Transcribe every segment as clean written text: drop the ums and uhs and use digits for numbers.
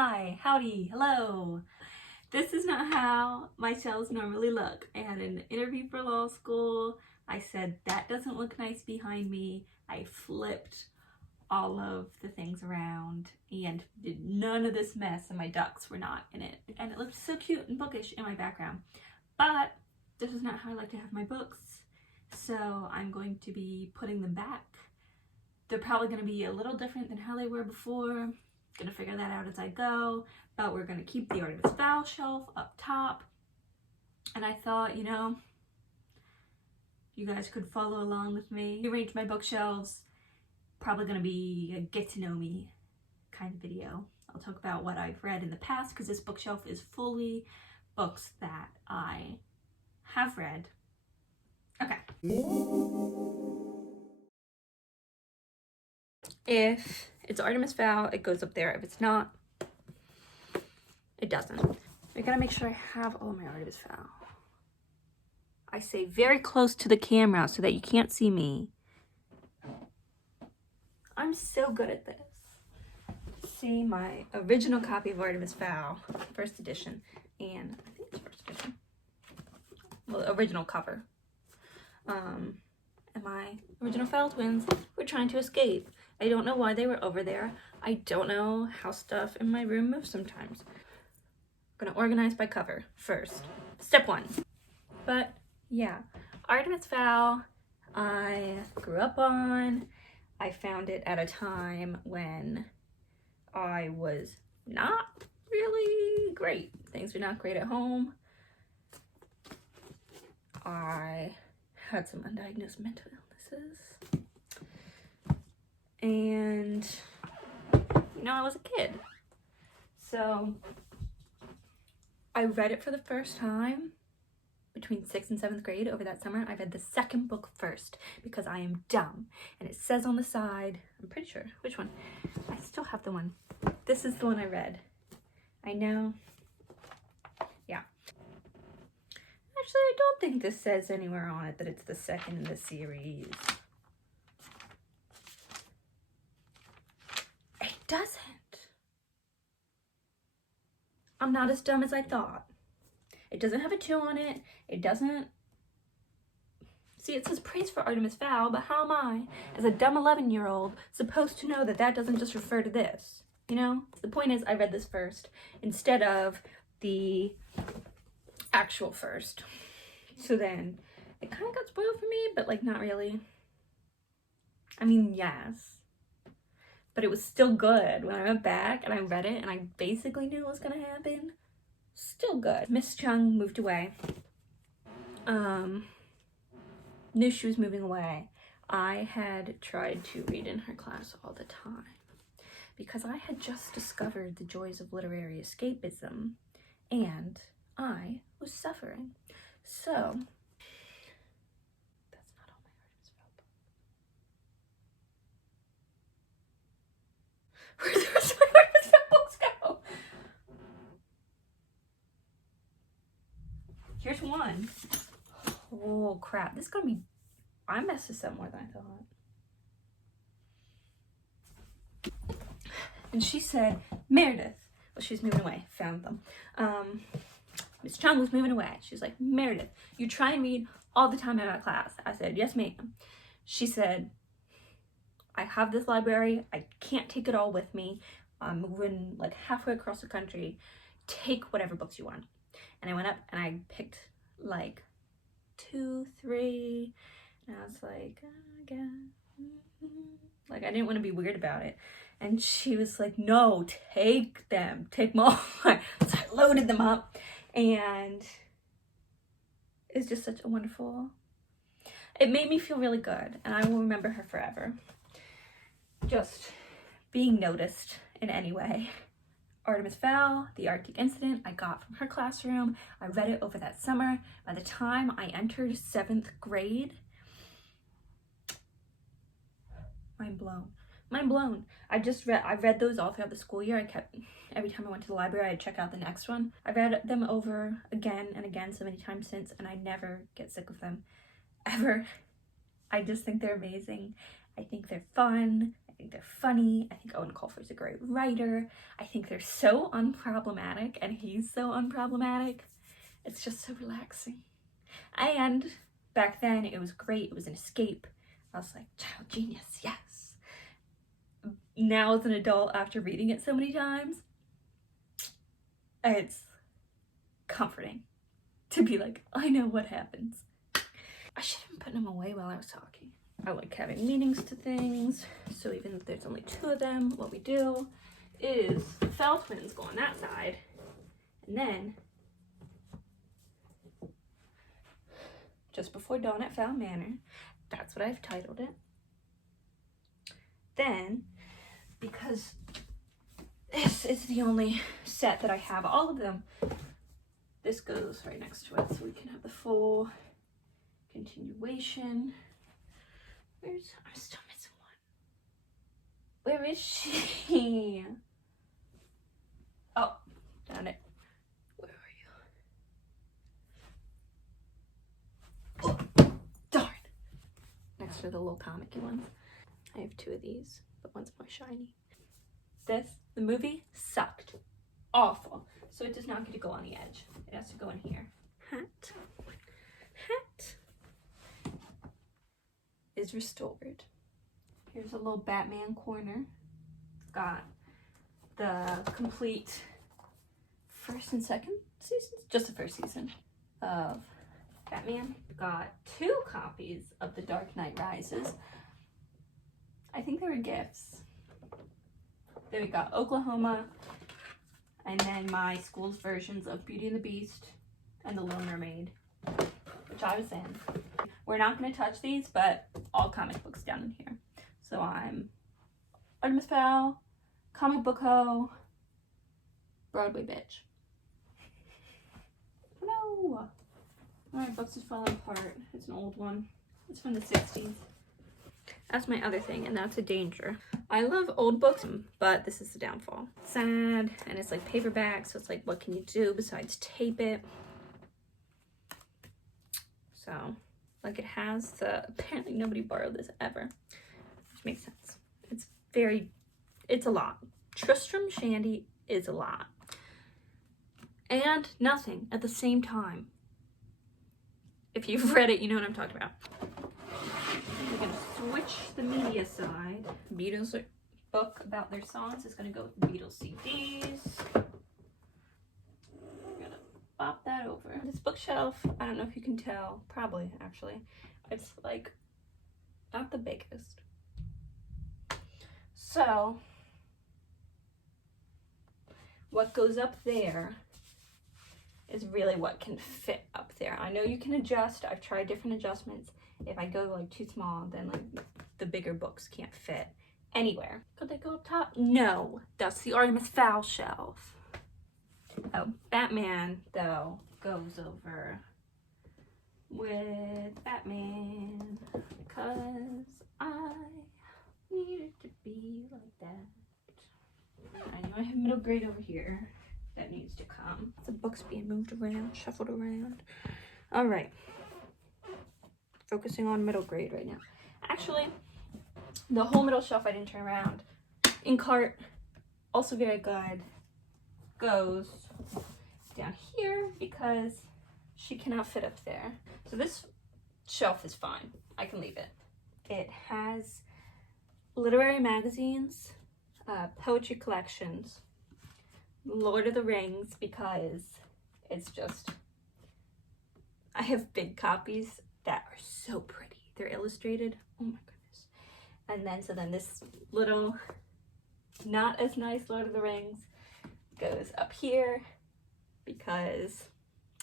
Hi, howdy, hello. This is not how my shelves normally look. I had an interview for law school. I said, that doesn't look nice behind me. I flipped all of the things around and did none of this mess, and my ducks were not in it. And it looked so cute and bookish in my background. But this is not how I like to have my books. So I'm going to be putting them back. They're probably going to be a little different than how they were before. Gonna figure that out as I go, but we're gonna keep the Artemis Fowl shelf up top. And I thought, you know, you guys could follow along with me. Arrange my bookshelves. Probably gonna be a get to know me kind of video. I'll talk about what I've read in the past, because this bookshelf is fully books that I have read. Okay. If it's Artemis Fowl, it goes up there. If it's not, it doesn't. I gotta make sure I have all my Artemis Fowl. I say very close to the camera so that you can't see me. I'm so good at this. See my original copy of Artemis Fowl, first edition, and I think it's first edition. Well, original cover. And my original Fowl twins were trying to escape. I don't know why they were over there. I don't know how stuff in my room moves sometimes. I'm gonna organize by cover first. Step one. But yeah, Artemis Fowl I grew up on. I found it at a time when I was not really great. Things were not great at home. I had some undiagnosed mental illnesses. And, you know, I was a kid. So I read it for the first time between 6th and 7th grade over that summer. I read the second book first because I am dumb. And it says on the side, I'm pretty sure, which one? I still have the one. This is the one I read. I know. Yeah. Actually, I don't think this says anywhere on it that it's the second in the series. It doesn't. I'm not as dumb as I thought. It doesn't have a 2 on it. It doesn't... See, it says praise for Artemis Fowl, but how am I, as a dumb 11-year-old, supposed to know that that doesn't just refer to this? You know? The point is, I read this first instead of the actual first. So then, it kind of got spoiled for me, but like not really. I mean, yes. But it was still good. When I went back and I read it and I basically knew what was gonna happen, still good. Miss Chung moved away. Knew she was moving away. I had tried to read in her class all the time because I had just discovered the joys of literary escapism and I was suffering. So, that's not all my Artemis Fowl books. Where the rest of my Artemis Fowl books go? Here's one. Oh crap, this is gonna be, I messed this up more than I thought. And she said, Meredith, well, she was moving away, found them. Miss Chung was moving away. She's like, Meredith, you try and read all the time in my class. I said, yes, ma'am. She said, I have this library. I can't take it all with me. I'm moving like halfway across the country. Take whatever books you want. And I went up and I picked like 2, 3. And I was like, I guess. Like, I didn't want to be weird about it. And she was like, no, take them. Take more. So I loaded them up. And it's just such a wonderful... It made me feel really good. And I will remember her forever. Just being noticed in any way. Artemis Fowl, The Arctic Incident, I got from her classroom. I read it over that summer. By the time I entered 7th grade, mind blown. Mind blown. I read those all throughout the school year. Every time I went to the library, I'd check out the next one. I read them over again and again so many times since, and I never get sick of them. Ever. I just think they're amazing. I think they're fun. I think they're funny. I think Owen Colfer's a great writer. I think they're so unproblematic, and he's so unproblematic. It's just so relaxing. And back then, it was great. It was an escape. I was like, child genius, yes. Now as an adult, after reading it so many times, it's comforting to be like, I know what happens. I should have been putting them away while I was talking. I like having meanings to things, so even if there's only 2 of them, what we do is the Fell twins go on that side, and then just before dawn at Fowl Manor, that's what I've titled it. Then, because this is the only set that I have all of them, this goes right next to it, so we can have the full continuation. I'm still missing one. Where is she? Oh, found it. Where are you? Oh, darn. Next to the little comic-y ones. I have 2 of these, but one's more shiny. The movie sucked. Awful. So it does not get to go on the edge. It has to go in here. Hat is restored. Here's a little Batman corner. It's got the complete first and second seasons, just the first season of Batman. Got 2 copies of The Dark Knight Rises. I think they were gifts. Then we got Oklahoma, and then my school's versions of Beauty and the Beast and The Little Mermaid, which I was in. We're not going to touch these, but all comic books down in here. So I'm Artemis Fowl, Comic Book Ho, Broadway Bitch. No! Alright, books is falling apart. It's an old one. It's from the 60s. That's my other thing, and that's a danger. I love old books, but this is the downfall. Sad, and it's like paperback, so it's like, what can you do besides tape it? So, like, it has the, apparently nobody borrowed this ever, which makes sense. It's a lot. Tristram Shandy is a lot. And nothing at the same time. If you've read it, you know what I'm talking about. We're going to switch the media side. Beatles book about their songs is going to go with the Beatles CDs. We're going to pop that over. This bookshelf, I don't know if you can tell, probably actually, it's like not the biggest. So, what goes up there is really what can fit up there. I know you can adjust. I've tried different adjustments. If I go like too small, then like the bigger books can't fit anywhere. Could they go up top? No, that's the Artemis Fowl shelf. Oh, Batman though goes over with Batman because I need it to be like that. I know I have middle grade over here. That needs to come. The book's being moved around, shuffled around. All right. Focusing on middle grade right now. Actually, the whole middle shelf I didn't turn around. In cart, also very good, goes down here because she cannot fit up there. So this shelf is fine. I can leave it. It has literary magazines, poetry collections, Lord of the Rings, because it's just, I have big copies that are so pretty. They're illustrated. Oh my goodness. And then, so then this little, not as nice Lord of the Rings goes up here because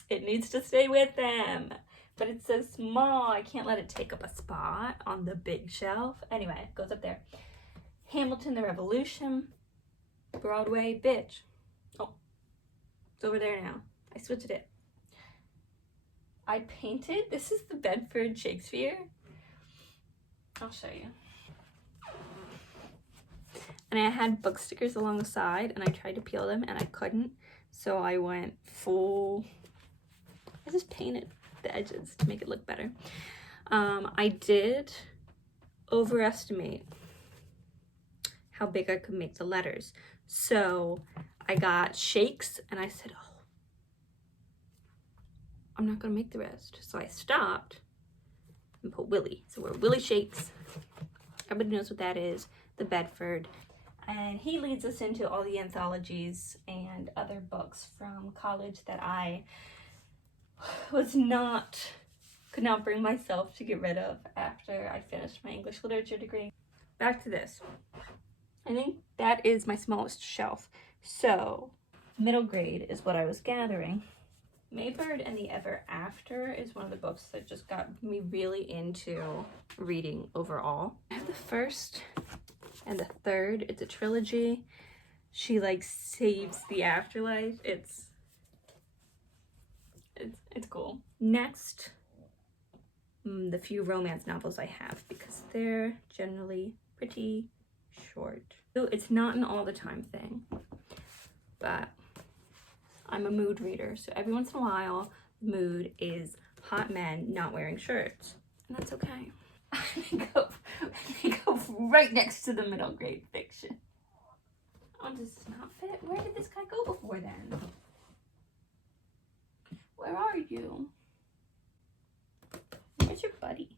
it needs to stay with them. But it's so small, I can't let it take up a spot on the big shelf. Anyway, it goes up there. Hamilton, the Revolution, Broadway Bitch. Oh, it's over there now. I switched it. I painted, this is the Bedford Shakespeare. I'll show you. And I had book stickers along the side and I tried to peel them and I couldn't. So I went full, I just painted the edges to make it look better. I did overestimate how big I could make the letters. So I got shakes and I said, oh, I'm not gonna make the rest. So I stopped and put Willie. So we're Willie Shakes. Everybody knows what that is, the Bedford. And he leads us into all the anthologies and other books from college that I could not bring myself to get rid of after I finished my English literature degree. Back to this. I think that is my smallest shelf. So middle grade is what I was gathering. Maybird and the Ever After is one of the books that just got me really into reading overall. I have the first and the third. It's a trilogy. She like saves the afterlife. It's cool. Next, the few romance novels I have, because they're generally pretty short. So it's not an all the time thing, but I'm a mood reader, so every once in a while, the mood is hot men not wearing shirts, and that's okay. They go right next to the middle grade fiction. Oh, does this not fit? Where did this guy go before then? Where are you? Where's your buddy?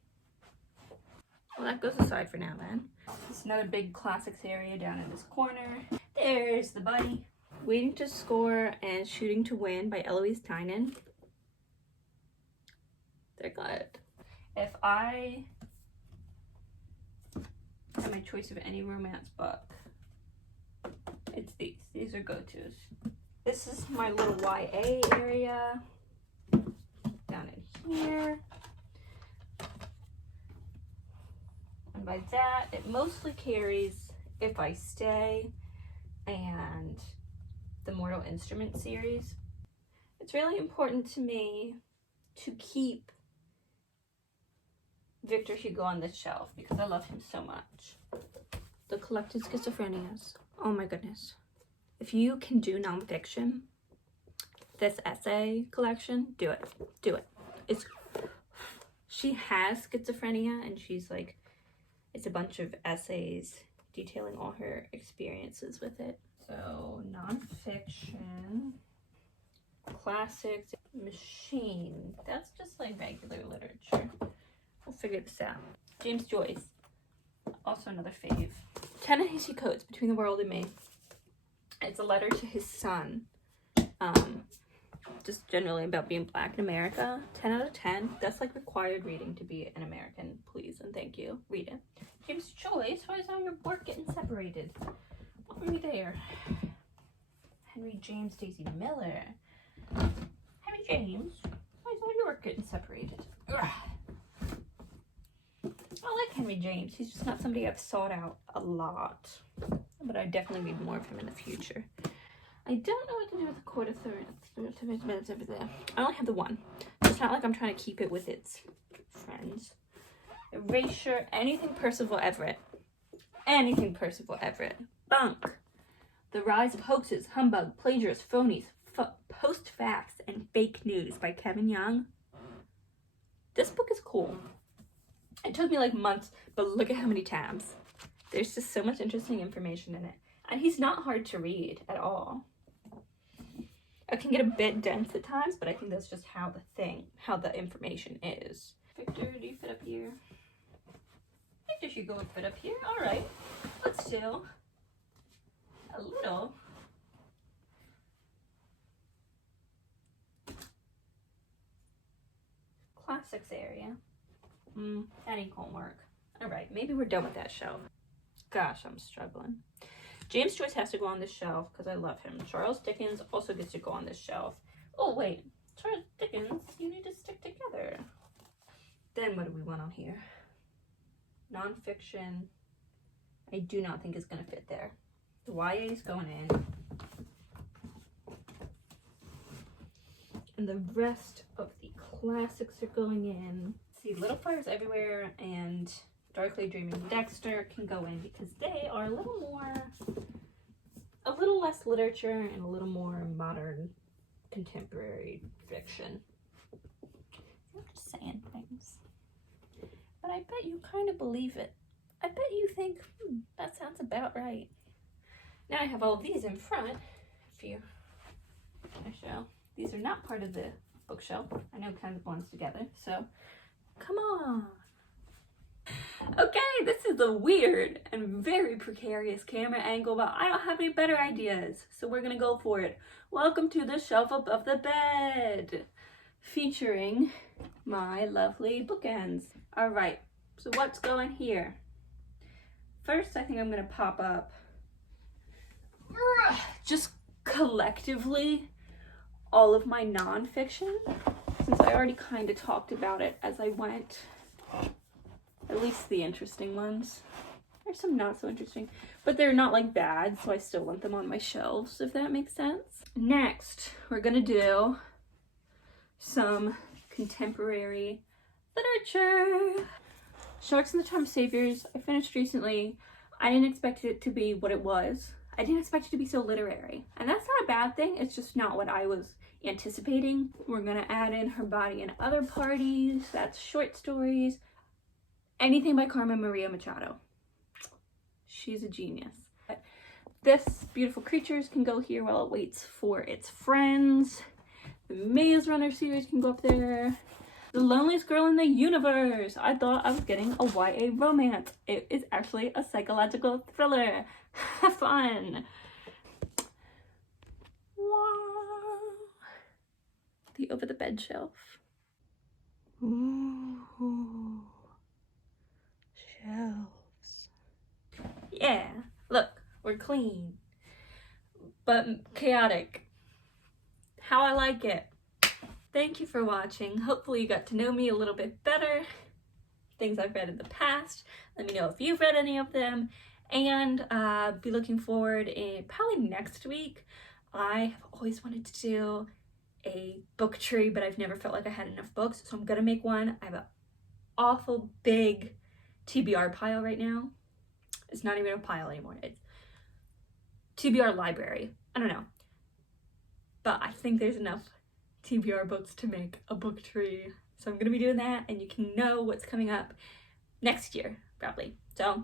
Well, that goes aside for now then. It's another big classics area down in this corner. There's the buddy. Waiting to Score and Shooting to Win by Eloise Tynan. They're good. If I had my choice of any romance book, it's these. These are go-tos. This is my little YA area. Down in here. And by that, it mostly carries If I Stay and the Mortal Instruments series. It's really important to me to keep Victor Hugo on this shelf because I love him so much. The Collected Schizophrenias. Oh my goodness. If you can do nonfiction, this essay collection, do it. Do it. She has schizophrenia and she's like, it's a bunch of essays detailing all her experiences with it. So nonfiction, classics, machine. That's just like regular literature. We'll figure this out. James Joyce, also another fave. Ta-Nehisi Coates, Between the World and Me. It's a letter to his son. Just generally about being Black in America. 10 out of 10. That's like required reading to be an American. Please and thank you. Read it. James Joyce, why is all your work getting separated? What were you there? Henry James, Daisy Miller. Henry James, why is all your work getting separated? Ugh. I like Henry James. He's just not somebody I've sought out a lot. But I definitely need more of him in the future. I don't know what to do with the quarter third. I only have the one. It's not like I'm trying to keep it with its friends. Erasure, anything Percival Everett. Anything Percival Everett. Bunk. The Rise of Hoaxes, Humbug, Plagiarists, Phonies, Post-Facts, and Fake News by Kevin Young. This book is cool. It took me like months, but look at how many tabs. There's just so much interesting information in it. And he's not hard to read at all. It can get a bit dense at times, but I think that's just how the information is. Victor, do you fit up here? Victor should go and fit up here. All right. Let's do a little classics area. That ain't gonna work. All right, maybe we're done with that shelf. Gosh, I'm struggling. James Joyce has to go on this shelf because I love him. Charles Dickens also gets to go on this shelf. Oh, wait. Charles Dickens, you need to stick together. Then what do we want on here? Nonfiction, I do not think is going to fit there. The YA is going in. And the rest of the classics are going in. See, Little Fires Everywhere and Darkly Dreaming Dexter can go in because they are a little less literature and a little more modern contemporary fiction. I'm just saying things. But I bet you kind of believe it. I bet you think, that sounds about right. Now I have all of these in front. If you I show, these are not part of the bookshelf. I know it kind of blends together, so come on. Okay, this is a weird and very precarious camera angle, but I don't have any better ideas, so we're gonna go for it. Welcome to the shelf above the bed, featuring my lovely bookends. All right, so what's going here? First, I think I'm gonna pop up just collectively all of my nonfiction, since I already kind of talked about it as I went. At least the interesting ones. There's some not so interesting, but they're not like bad, so I still want them on my shelves, if that makes sense. Next, we're gonna do some contemporary literature. Sharks and the Charm Saviors, I finished recently. I didn't expect it to be what it was. I didn't expect it to be so literary. And that's not a bad thing, it's just not what I was anticipating. We're gonna add in Her Body and Other Parties, that's short stories. Anything by Carmen Maria Machado. She's a genius. This Beautiful Creatures can go here while it waits for its friends. The Maze Runner series can go up there. The Loneliest Girl in the Universe. I thought I was getting a YA romance. It is actually a psychological thriller. Have fun. Wow. The over the bed shelf. Ooh. Shelves. Yeah, look, we're clean, but chaotic. How I like it. Thank you for watching. Hopefully you got to know me a little bit better. Things I've read in the past. Let me know if you've read any of them. And be looking forward in probably next week. I have always wanted to do a book tree, but I've never felt like I had enough books. So I'm gonna make one. I have an awful big TBR pile right now. It's not even a pile anymore. It's TBR library. I don't know. But I think there's enough TBR books to make a book tree. So I'm gonna be doing that, and you can know what's coming up next year, probably. So